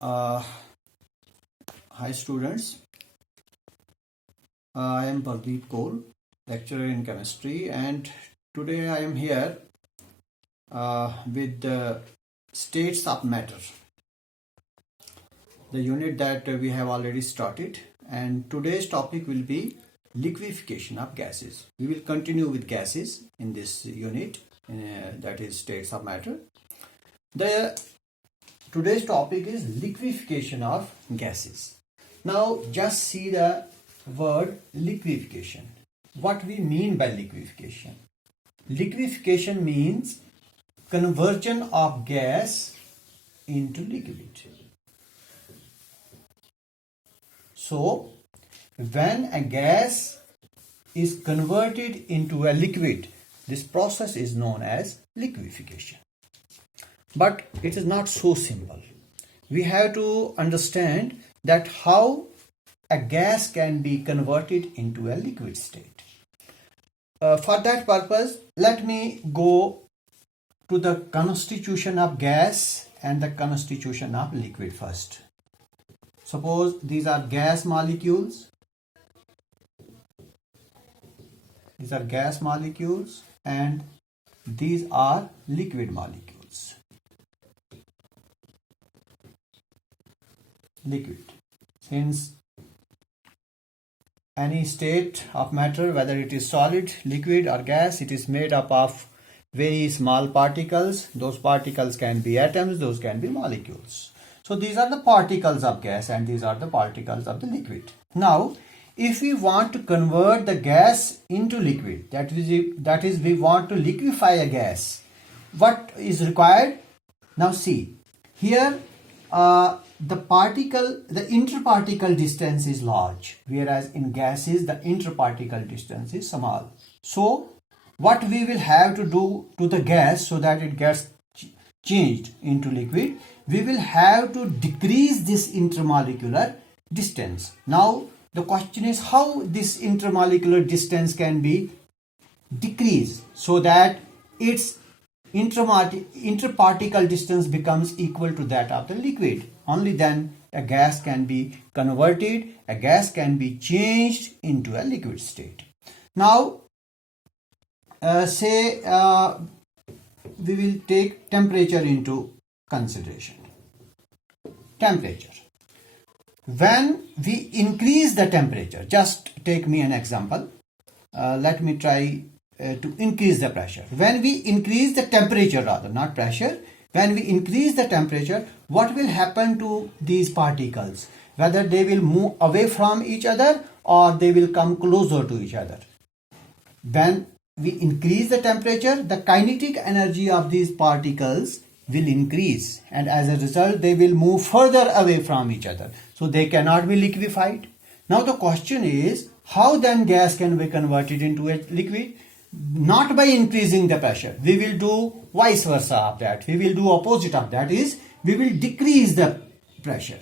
Uh, Hi students, I am Pardeep Kaur, lecturer in chemistry, and today I am here with the states of matter, the unit that we have already started, and today's topic will be liquefaction of gases. We will continue with gases in this unit, that is states of matter. Today's topic is liquefaction of gases. Now just see the word liquefaction. What we mean by liquefaction? Liquefaction means conversion of gas into liquid. So when a gas is converted into a liquid, this process is known as liquefaction. But it is not so simple. We have to understand that how a gas can be converted into a liquid state. For that purpose, let me go to the constitution of gas and the constitution of liquid first. Suppose these are gas molecules. These are gas molecules and these are liquid molecules. Liquid. Since any state of matter, whether it is solid, liquid or gas, it is made up of very small particles. Those particles can be atoms, those can be molecules. So these are the particles of gas and these are the particles of the liquid. Now, if we want to convert the gas into liquid, that is we want to liquefy a gas, what is required? Now see, here the interparticle distance is large, whereas in gases the interparticle distance is small. So what we will have to do to the gas so that it gets changed into liquid, we will have to decrease this intermolecular distance. Now the question is how this intermolecular distance can be decreased so that its interparticle distance becomes equal to that of the liquid. Only then a gas can be converted, a gas can be changed into a liquid state. Now say we will take temperature into consideration. Temperature. When we increase the temperature, just take me an example. Let me try to increase the pressure. When we increase the temperature, rather not pressure, when we increase the temperature, what will happen to these particles? Whether they will move away from each other or they will come closer to each other. When we increase the temperature, the kinetic energy of these particles will increase, and as a result they will move further away from each other, so they cannot be liquefied. Now the question is, how then gas can be converted into a liquid? Not by increasing the pressure. We will do vice versa of that. We will do opposite of that, is we will decrease the pressure,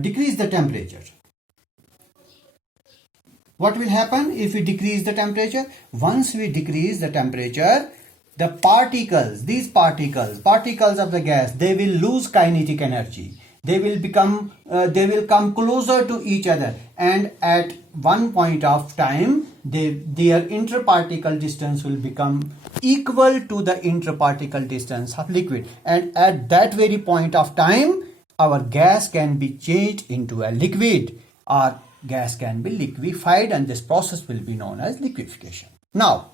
decrease the temperature. What will happen if we decrease the temperature? Once we decrease the temperature, the particles, these particles of the gas, they will lose kinetic energy. They will come closer to each other, and at one point of time, their interparticle distance will become equal to the interparticle distance of liquid. And at that very point of time, our gas can be changed into a liquid, or gas can be liquefied, and this process will be known as liquefaction. Now,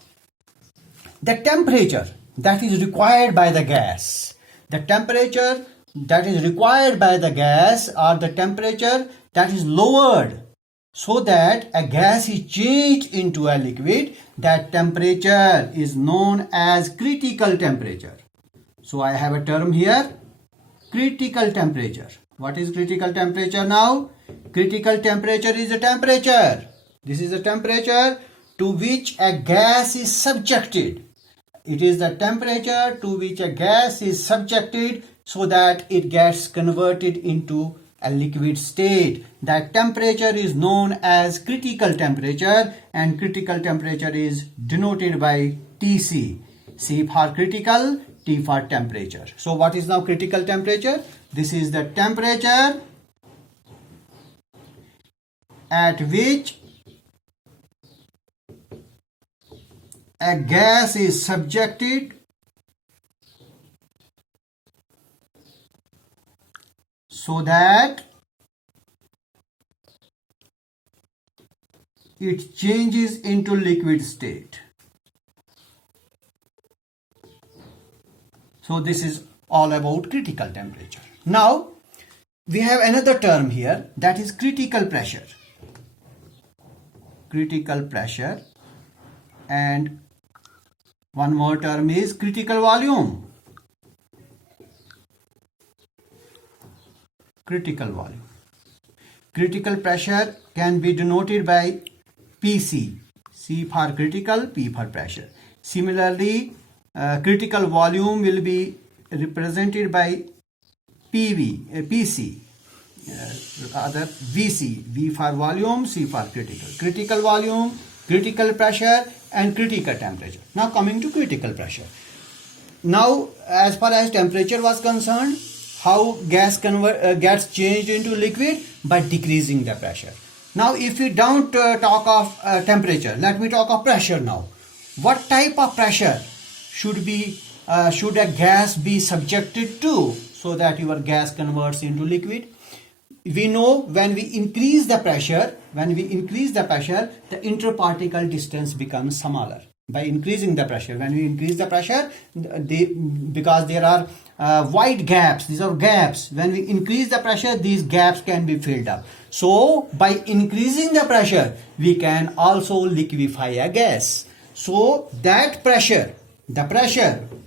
the temperature that is required by the gas, the temperature that is required by the gas, or the temperature that is lowered so that a gas is changed into a liquid, that temperature is known as critical temperature. So I have a term here, critical temperature. What is critical temperature now? Critical temperature is a temperature. This is a temperature to which a gas is subjected. It is the temperature to which a gas is subjected so that it gets converted into a liquid state. That temperature is known as critical temperature, and critical temperature is denoted by TC. C for critical, T for temperature. So what is now critical temperature? This is the temperature at which a gas is subjected so that it changes into liquid state. So this is all about critical temperature. Now we have another term here, that is critical pressure. Critical pressure, and one more term is critical volume. Critical volume. Critical pressure can be denoted by PC. C for critical, P for pressure. Similarly, critical volume will be represented by PC. Other VC, V for volume, C for critical. Critical volume, critical pressure, and critical temperature. Now coming to critical pressure. Now as far as temperature was concerned, how gas gets changed into liquid? By decreasing the pressure. Now if we don't talk of temperature, let me talk of pressure now. What type of pressure should a gas be subjected to so that your gas converts into liquid? We know when we increase the pressure, the interparticle distance becomes smaller. By increasing the pressure, when we increase the pressure, because there are wide gaps, these are gaps. When we increase the pressure, these gaps can be filled up. So by increasing the pressure, we can also liquefy a gas. So that pressure,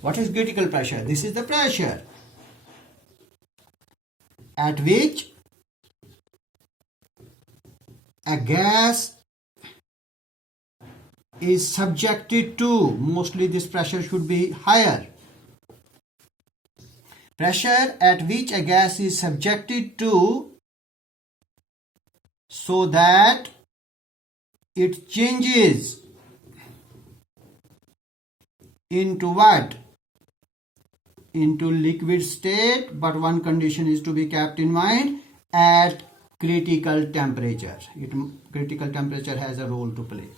what is critical pressure? This is the pressure at which a gas is subjected to, mostly this pressure should be higher. Pressure at which a gas is subjected to so that it changes into what? Into liquid state, but one condition is to be kept in mind, at critical temperature. Critical temperature has a role to play.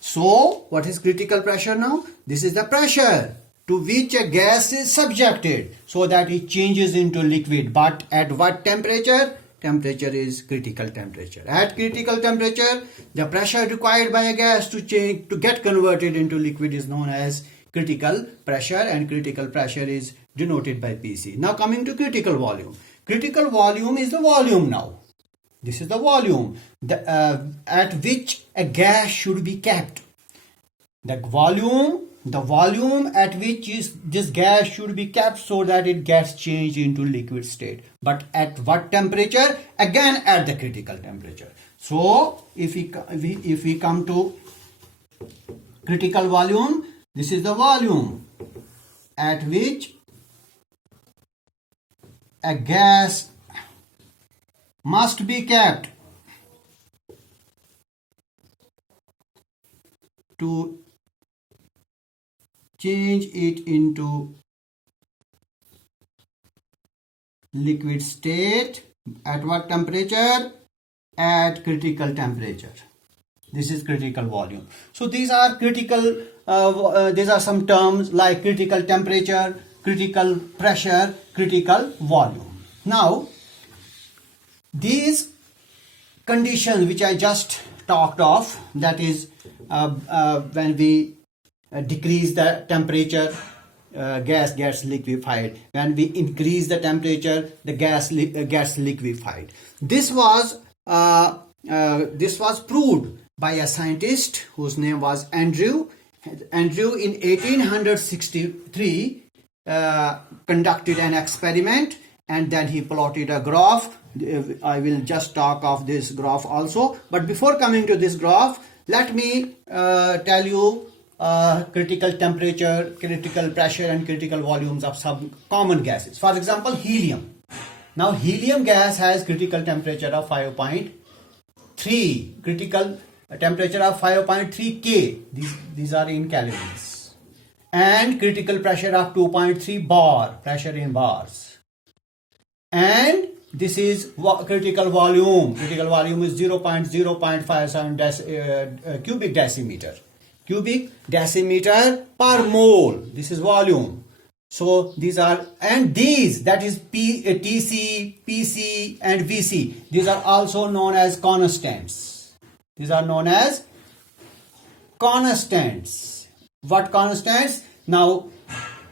So what is critical pressure now? This is the pressure to which a gas is subjected so that it changes into liquid. But at what temperature? Temperature is critical temperature. At critical temperature, the pressure required by a gas to get converted into liquid is known as critical pressure, and critical pressure is denoted by PC. Now coming to critical volume. Critical volume is the volume now. This is the volume at which a gas should be kept. The volume at which this gas should be kept so that it gets changed into liquid state. But at what temperature? Again at the critical temperature. So if we come to critical volume, this is the volume at which a gas must be kept to change it into liquid state. At what temperature? At critical temperature. This is critical volume. So these are critical, these are some terms like critical temperature, critical pressure, critical volume. Now these conditions which I just talked of, that is when we decrease the temperature, gas gets liquefied. When we increase the temperature, the gas gets liquefied. This was proved by a scientist whose name was Andrew. Andrew in 1863 conducted an experiment, and then he plotted a graph. I will just talk of this graph also. But before coming to this graph, let me tell you critical temperature, critical pressure, and critical volumes of some common gases. For example, helium. Now, helium gas has critical temperature of 5.3, critical temperature of 5.3 K. These are in Kelvins. and critical pressure of 2.3 bar, pressure in bars. And this is critical volume. Critical volume is 0.057 cubic decimeter. Cubic decimeter per mole. This is volume. So these are, and these, that is TC, PC and VC. These are also known as constants. These are known as constants. What constants? Now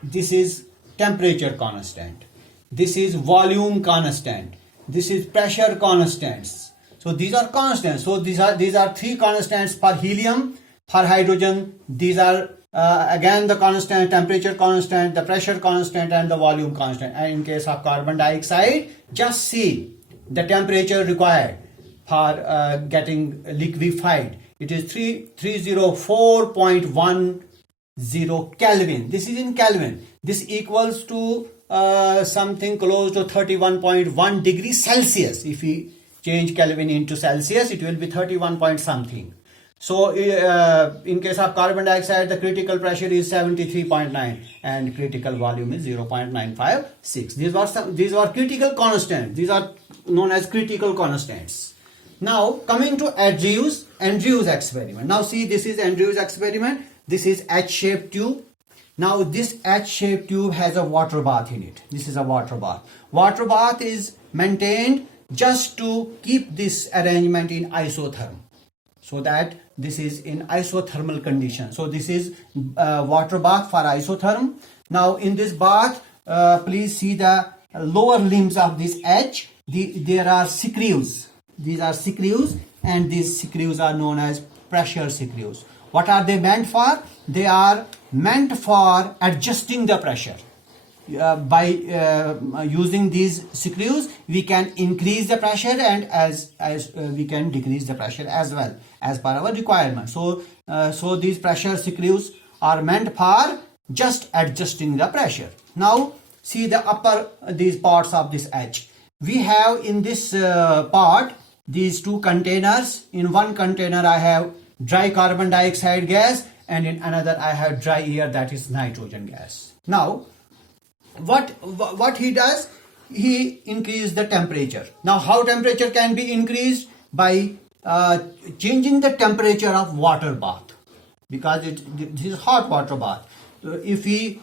this is temperature constant. This is volume constant. This is pressure constants. So these are constants. So these are three constants for helium. For hydrogen, these are again the constant, temperature constant, the pressure constant and the volume constant. And in case of carbon dioxide, just see the temperature required for getting liquefied. It is 304.10 Kelvin. This is in Kelvin. This equals to something close to 31.1 degrees Celsius. If we change Kelvin into Celsius, it will be 31 point something. So in case of carbon dioxide, the critical pressure is 73.9 and critical volume is 0.956. These were critical constants. These are known as critical constants. Now coming to Andrews experiment. Now see, this is Andrews experiment. This is H-shaped tube. Now this H-shaped tube has a water bath in it. This is a water bath. Water bath is maintained just to keep this arrangement in isotherm, so that this is in isothermal condition. So this is water bath for isotherm. Now in this bath, please see the lower limbs of this H. There are screws. These are screws, and these screws are known as pressure screws. What are they meant for? They are meant for adjusting the pressure. By using these screws, we can increase the pressure, and as we can decrease the pressure as well, as per our requirement. So these pressure screws are meant for just adjusting the pressure. Now see the upper, these parts of this H. We have in this part these two containers. In one container I have dry carbon dioxide gas, and in another I have dry air, that is nitrogen gas. Now what he does, he increases the temperature. Now how temperature can be increased? By changing the temperature of water bath, because this is hot water bath. So if we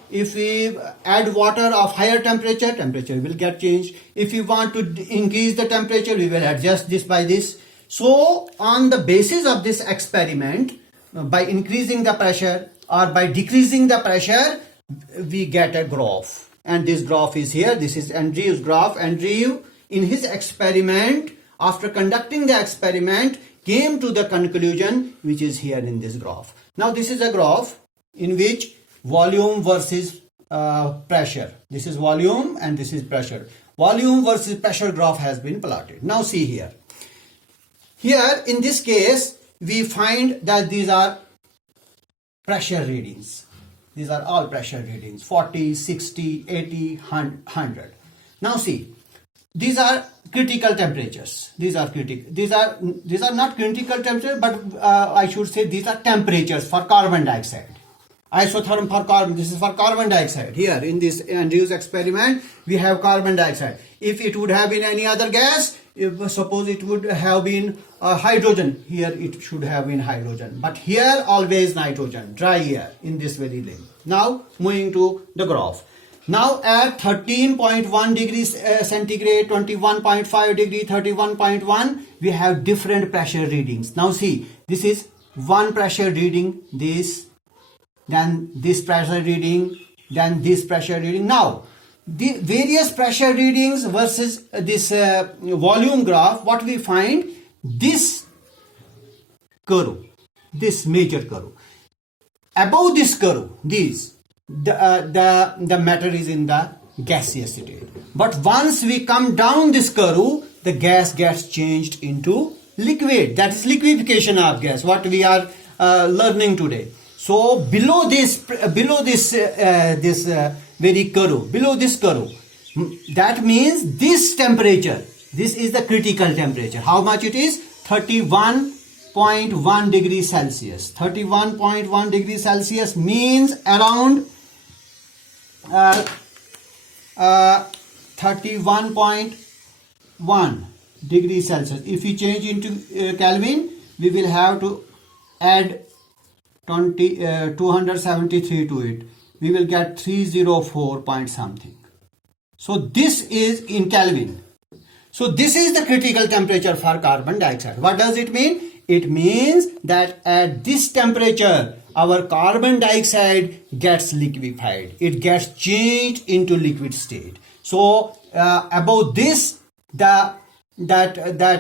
add water of higher temperature will get changed. If we want to increase the temperature, we will adjust this by this. So on the basis of this experiment, by increasing the pressure or by decreasing the pressure, we get a graph. And this graph is here. This is Andrews graph. Andrew, in his experiment, after conducting the experiment, came to the conclusion which is here in this graph. Now this is a graph in which volume versus pressure. This is volume and this is pressure. Volume versus pressure graph has been plotted. Now see here. Here in this case, we find that these are pressure readings. These are all pressure readings, 40, 60, 80, 100. Now see, these are critical temperatures. These are not critical temperatures, but I should say these are temperatures for carbon dioxide. Isotherm for carbon, this is for carbon dioxide. Here in this Andrews experiment, we have carbon dioxide. If it would have been any other gas, suppose it would have been hydrogen, here it should have been hydrogen. But here always nitrogen, dry air in this very limb. Now moving to the graph. Now at 13.1 degrees centigrade, 21.5 degree, 31.1, we have different pressure readings. Now see, this is one pressure reading, this, then this pressure reading, then this pressure reading. Now the various pressure readings versus this volume graph, what we find, this curve, this major curve, above this curve, the matter is in the gaseous state. But once we come down this curve, the gas gets changed into liquid. That is liquefaction of gas, what we are learning today. So below this very curve, below this curve, that means this temperature, this is the critical temperature. How much it is? 31 31.1 degrees Celsius. 31.1 degrees Celsius means around 31.1 degrees Celsius. If we change into Kelvin, we will have to add 273 to it. We will get 304 point something. So this is in Kelvin. So this is the critical temperature for carbon dioxide. What does it mean? It means that at this temperature, our carbon dioxide gets liquefied. It gets changed into liquid state. So above this, that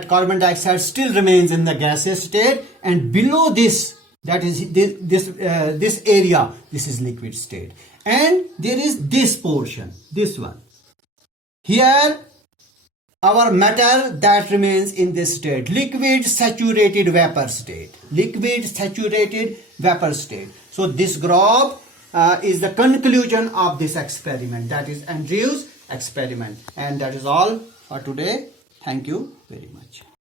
carbon dioxide still remains in the gaseous state, and below this, that is this area, this is liquid state. And there is this portion, this one. Here, our matter that remains in this state, liquid saturated vapor state. Liquid saturated vapor state. So this graph is the conclusion of this experiment. That is Andrew's experiment. And that is all for today. Thank you very much.